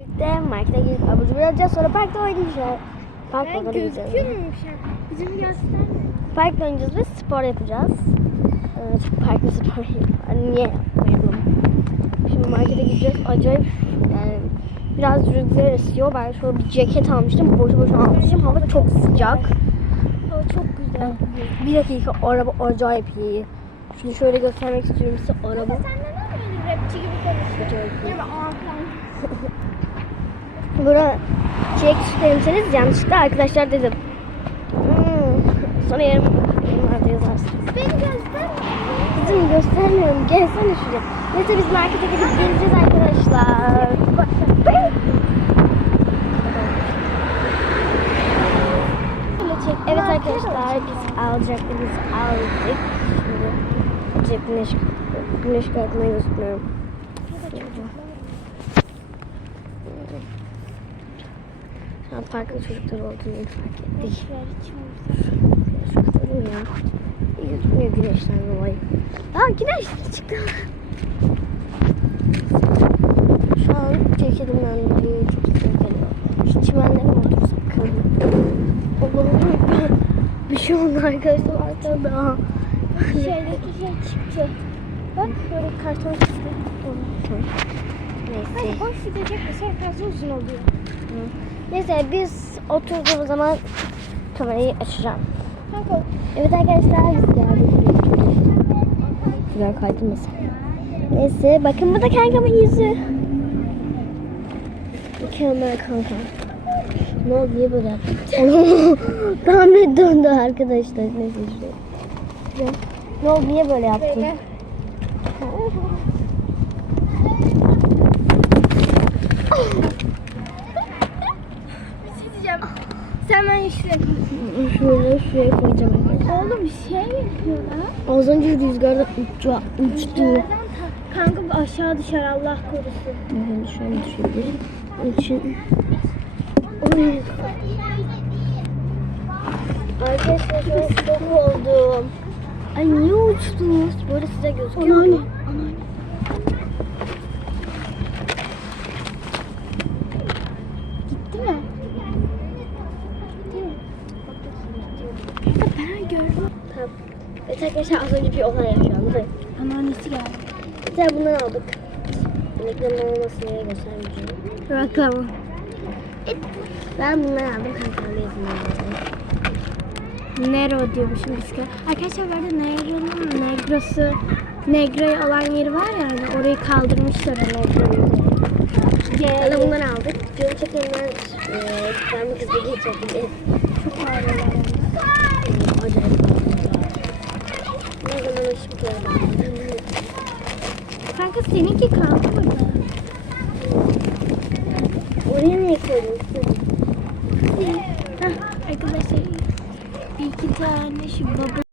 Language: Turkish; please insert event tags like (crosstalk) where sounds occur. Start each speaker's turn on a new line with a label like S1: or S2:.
S1: De markete gidip abur cubur alacağız sonra parkta oynayacağız. Parkta
S2: Ben
S1: oynayacağız.
S2: gözüküyor muyum şu an? Bizim göster.
S1: Parkta oynayacağız ve spor yapacağız. Çünkü parkta spor yani niye yapmayalım? Şimdi markete gideceğiz. Acayip yani biraz rüzgar esiyor. Ben şöyle bir ceket almıştım. Boşu boşuna almıştım. Hava çok sıcak.
S2: Hava çok güzel.
S1: Bir dakika araba acayip iyi. Şunu şöyle göstermek istiyorum size araba.
S2: Sen neden böyle rapçi gibi konuşuyorsun? Ya ben (laughs) aa falan.
S1: Bura çilek istemişseniz yanlışlıkla arkadaşlar dedim. Hmm. Sonra yarım yorumlarda yazarsınız.
S2: Beni göster.
S1: Kızım göstermiyorum. Gelsene şuraya. Neyse biz markete gidip geleceğiz arkadaşlar. Evet arkadaşlar biz alacaklarımızı aldık. Şimdi güneş, güneş kartına gözükmüyorum. Şu an farklı çocuklar olduğunu fark ettik. Çocuklarım ya. İyi gözükmüyor güneşten dolayı. Aa güneş çıktı. Şu an ceketimden dolayı çok sıcak geliyor. Şu çimenlere mi otursak? Allah'ım (laughs) bir şey oldu arkadaşlar arkada.
S2: Şeydeki şey çıktı. Bak böyle karton çıktı.
S1: Neyse.
S2: Hayır boş gidecek bir şey fazla uzun oluyor.
S1: Neyse biz oturduğumuz zaman kamerayı açacağım.
S2: Kanka
S1: Evet arkadaşlar biz geldik. Güzel kaydırmasın. Neyse bakın bu da kankamın yüzü. Mükemmel kanka. Ne oldu niye böyle yaptın? (laughs) Kamera döndü arkadaşlar. Neyse işte. Ne oldu niye böyle yaptın?
S2: böyle. Bir şey diyeceğim. Sen ben işte.
S1: Şöyle şuraya koyacağım.
S2: Oğlum şey yapıyorlar.
S1: Az önce rüzgarda uçtu. uçtu.
S2: Kanka aşağı düşer Allah korusun.
S1: Yani şöyle düşebilir. Onun için Oy. Arkadaşlar şu an şok oldum. Ay niye uçtunuz? Böyle size gözüküyor mu?
S2: Gitti mi? Gördüm.
S1: Tamam. Evet arkadaşlar az önce bir olay yaşandı.
S2: Anneannesi geldi.
S1: Tane bundan aldık. Reklam olmasın diye göstermeyeceğim.
S2: Bakalım.
S1: Ben bundan aldım. Kankamda yazın.
S2: Nero diyormuşum eskiden. Arkadaşlar böyle Nero'nun Negro'su Negro'ya olan yeri var ya hani orayı kaldırmışlar Negro'yu.
S1: De bundan aldık. Canım çekimden eee ben bir kızla geçirdim.
S2: Çok ağrıyorlar.
S1: Acayip. Ne zaman hoş bir kere
S2: Kanka seninki kaldı burada.
S1: Oraya koydun?
S2: Hah, arkadaşlar bir iki tane şu baba